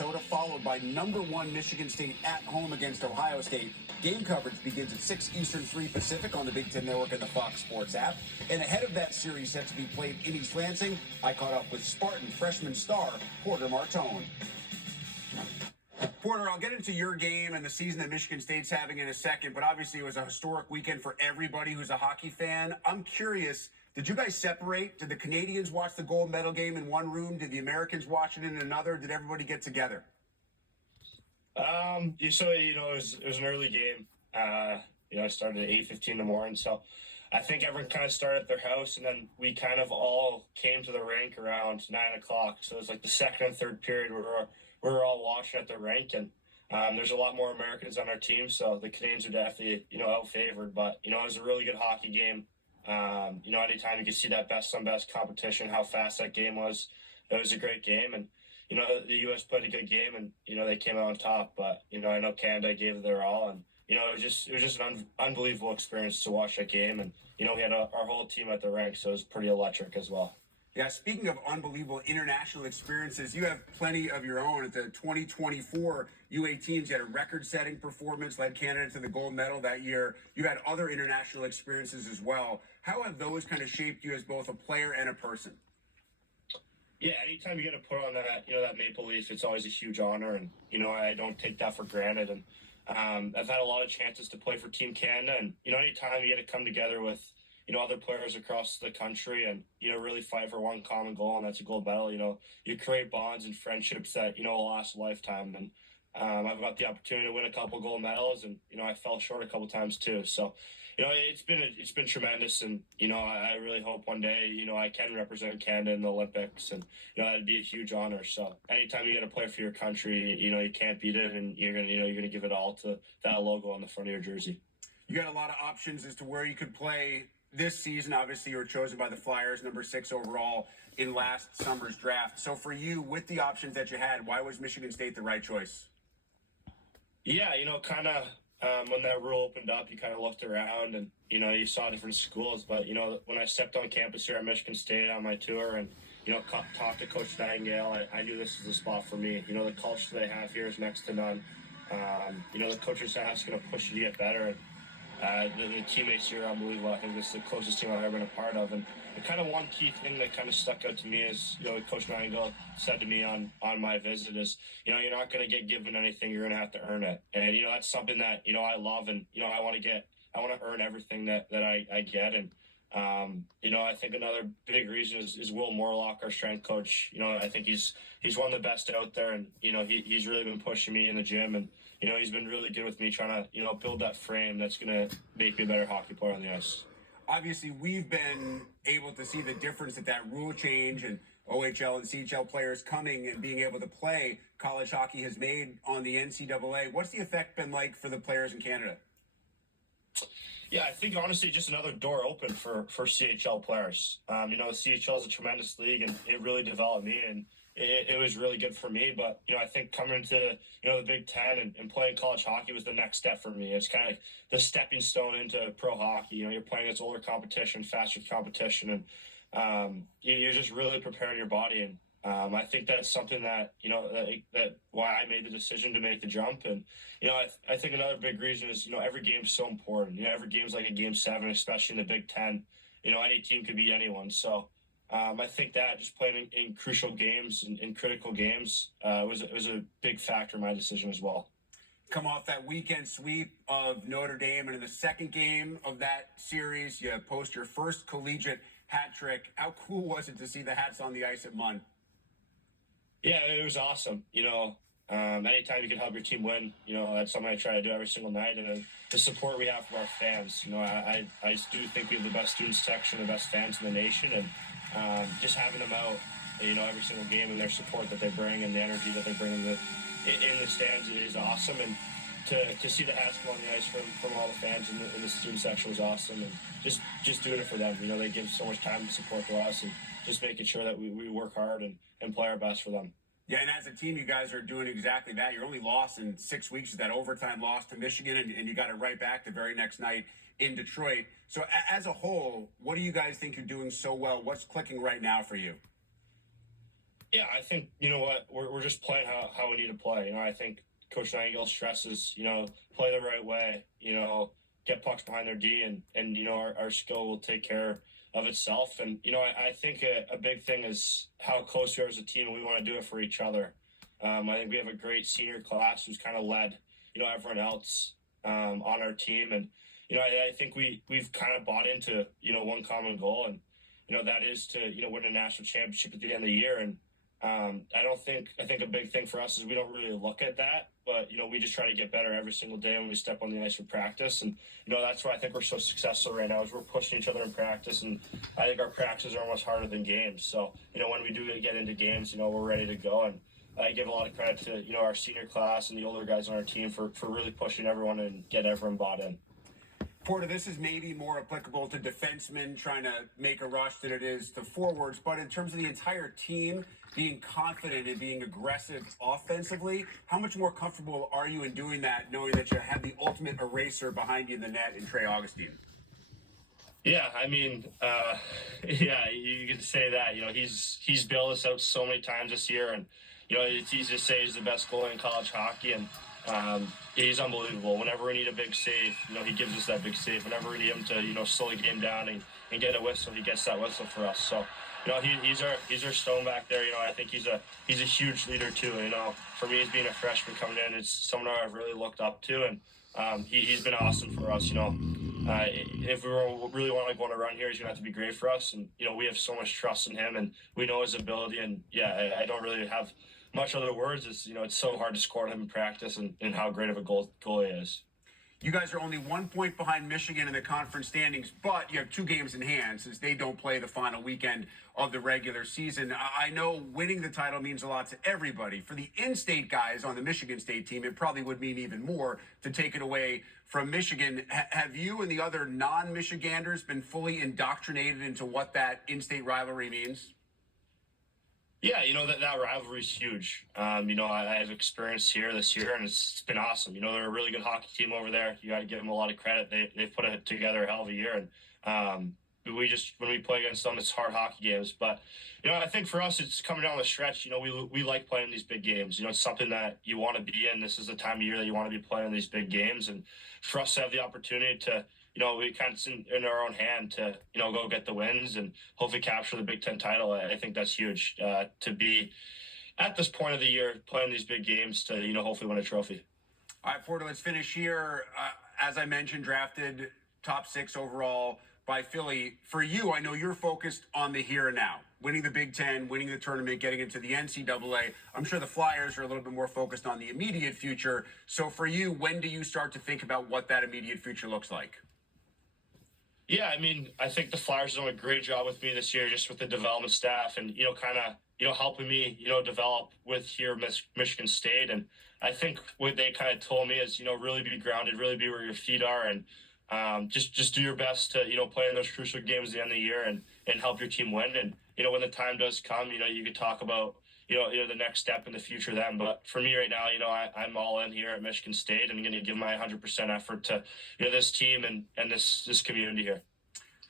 Minnesota, followed by #1 Michigan State at home against Ohio State. Game coverage begins at 6 Eastern, 3 Pacific on the Big Ten Network and the Fox Sports app. And ahead of that series set to be played in East Lansing, I caught up with Spartan freshman star Porter Martone. Porter, I'll get into your game and the season that Michigan State's having in a second, but obviously it was a historic weekend for everybody who's a hockey fan. I'm curious, did you guys separate? Did the Canadians watch the gold medal game in one room? Did the Americans watch it in another? Did everybody get together? It was an early game. I started at 8:15 in the morning, so I think everyone kind of started at their house, and then we kind of all came to the rink around 9 o'clock. So it was like the second and third period we were all watching at the rink, and there's a lot more Americans on our team, so the Canadians are definitely out favored. But it was a really good hockey game. Anytime you can see that best on best competition, how fast that game was, it was a great game. And the U.S. played a good game, and they came out on top. But I know Canada gave it their all, and it was just an unbelievable experience to watch that game. And we had our whole team at the rink, so it was pretty electric as well. Yeah, speaking of unbelievable international experiences, you have plenty of your own. At the 2024 U18s, you had a record-setting performance, led Canada to the gold medal that year. You had other international experiences as well. How have those kind of shaped you as both a player and a person? Yeah, anytime you get to put on that maple leaf, it's always a huge honor, and I don't take that for granted. And I've had a lot of chances to play for Team Canada, and anytime you get to come together with other players across the country and really fight for one common goal, and that's a gold medal. You create bonds and friendships that will last a lifetime. And I've got the opportunity to win a couple gold medals, and I fell short a couple times too. So it's been tremendous, and I really hope one day I can represent Canada in the Olympics, and that'd be a huge honor. So anytime you get to play for your country, you can't beat it, and you're gonna give it all to that logo on the front of your jersey. You got a lot of options as to where you could play this season. Obviously, you were chosen by the Flyers, #6 overall in last summer's draft. So for you, with the options that you had, why was Michigan State the right choice? Yeah, when that rule opened up, you kind of looked around and, you saw different schools. But, when I stepped on campus here at Michigan State on my tour and, talked to Coach Nightingale, I knew this was the spot for me. The culture they have here is next to none. The coaching staff is going to push you to get better. The teammates here are unbelievable. I think this is the closest team I've ever been a part of. And the kind of one key thing that kind of stuck out to me is, Coach Nightingale said to me on my visit is, you're not going to get given anything. You're going to have to earn it. And, that's something that, I love. And, I want to earn everything that I get. And, I think another big reason is Will Morlock, our strength coach. I think he's one of the best out there. And, he's really been pushing me in the gym. And, he's been really good with me trying to, build that frame that's going to make me a better hockey player on the ice. Obviously, we've been able to see the difference that rule change and OHL and CHL players coming and being able to play college hockey has made on the NCAA. What's the effect been like for the players in Canada? Yeah, I think honestly just another door open for CHL players. The CHL is a tremendous league, and it really developed me, and it was really good for me. But, I think coming into, the Big Ten and playing college hockey was the next step for me. It's kind of like the stepping stone into pro hockey. You're playing against older competition, faster competition, and you're just really preparing your body. And I think that's something that, that why I made the decision to make the jump. And, I think another big reason is, every game's so important. Every game's like a Game 7, especially in the Big Ten. Any team could beat anyone. So I think that just playing in crucial games and in critical games was a big factor in my decision as well. Come off that weekend sweep of Notre Dame, and in the second game of that series, you post your first collegiate hat trick. How cool was it to see the hats on the ice at Munn? Yeah, it was awesome. Anytime you can help your team win, that's something I try to do every single night. And then the support we have from our fans, I do think we have the best student section, the best fans in the nation, and just having them out, every single game, and their support that they bring and the energy that they bring in the stands is awesome. And to see the hats come on the ice from all the fans in the student section was awesome. And just doing it for them, they give so much time and support to us, and just making sure that we work hard and play our best for them. Yeah, and as a team, you guys are doing exactly that. Your only loss in 6 weeks is that overtime loss to Michigan, and you got it right back the very next night in Detroit. So as a whole, what do you guys think you're doing so well? What's clicking right now for you? Yeah, I think you know what we're just playing how we need to play. I think Coach Nightingale stresses play the right way. Get pucks behind their D, and our skill will take care of itself. And I think a big thing is how close we are as a team, and we want to do it for each other. I think we have a great senior class who's kind of led everyone else on our team, and I think we've kind of bought into one common goal, and that is to win a national championship at the end of the year. And I think a big thing for us is we don't really look at that, but we just try to get better every single day when we step on the ice for practice. And that's why I think we're so successful right now is we're pushing each other in practice, and I think our practices are almost harder than games. So when we do get into games, we're ready to go. And I give a lot of credit to our senior class and the older guys on our team for really pushing everyone and get everyone bought in. Porter, this is maybe more applicable to defensemen trying to make a rush than it is to forwards, but in terms of the entire team being confident and being aggressive offensively, how much more comfortable are you in doing that, knowing that you have the ultimate eraser behind you in the net in Trey Augustine? Yeah, I mean, yeah, you can say that. He's bailed us out so many times this year, and it's easy to say he's the best goalie in college hockey, and he's unbelievable. Whenever we need a big save, he gives us that big save. Whenever we need him to slow the game down and get a whistle, he gets that whistle for us. So he's our stone back there. I think he's a huge leader too. For me, as being a freshman coming in, it's someone I've really looked up to, and he's been awesome for us. If we really want to go on a run here, he's gonna have to be great for us. And we have so much trust in him, and we know his ability. And yeah, I don't really have much other words. It's so hard to score him in practice, and how great of a goalie he is. You guys are only 1 point behind Michigan in the conference standings, but you have 2 games in hand since they don't play the final weekend of the regular season. I know winning the title means a lot to everybody. For the in-state guys on the Michigan State team, it probably would mean even more to take it away from Michigan. Have you and the other non-Michiganders been fully indoctrinated into what that in-state rivalry means? Yeah, that rivalry is huge. I have experience here this year, and it's been awesome. They're a really good hockey team over there. You got to give them a lot of credit. They've put it together a hell of a year, and when we play against them, it's hard hockey games. But I think for us, it's coming down the stretch. We like playing these big games. It's something that you want to be in. This is the time of year that you want to be playing these big games, and for us to have the opportunity to we kind of in our own hand to, go get the wins and hopefully capture the Big Ten title. I think that's huge to be at this point of the year playing these big games to, hopefully win a trophy. All right, Porter, let's finish here. As I mentioned, drafted top 6 overall by Philly. For you, I know you're focused on the here and now, winning the Big Ten, winning the tournament, getting into the NCAA. I'm sure the Flyers are a little bit more focused on the immediate future. So for you, when do you start to think about what that immediate future looks like? Yeah, I mean, I think the Flyers have done a great job with me this year, just with the development staff and, kind of, helping me, develop with here Michigan State. And I think what they kind of told me is, really be grounded, really be where your feet are, and just do your best to, play in those crucial games at the end of the year and help your team win. And, when the time does come, you could talk about, the next step in the future then. But for me right now, I'm all in here at Michigan State, and I'm going to give my 100% effort to, this team and this community here.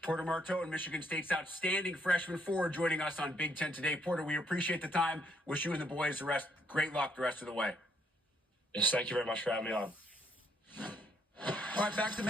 Porter Marteau and Michigan State's outstanding freshman forward joining us on Big Ten Today. Porter, we appreciate the time. Wish you and the boys great luck the rest of the way. Yes, thank you very much for having me on. All right, back to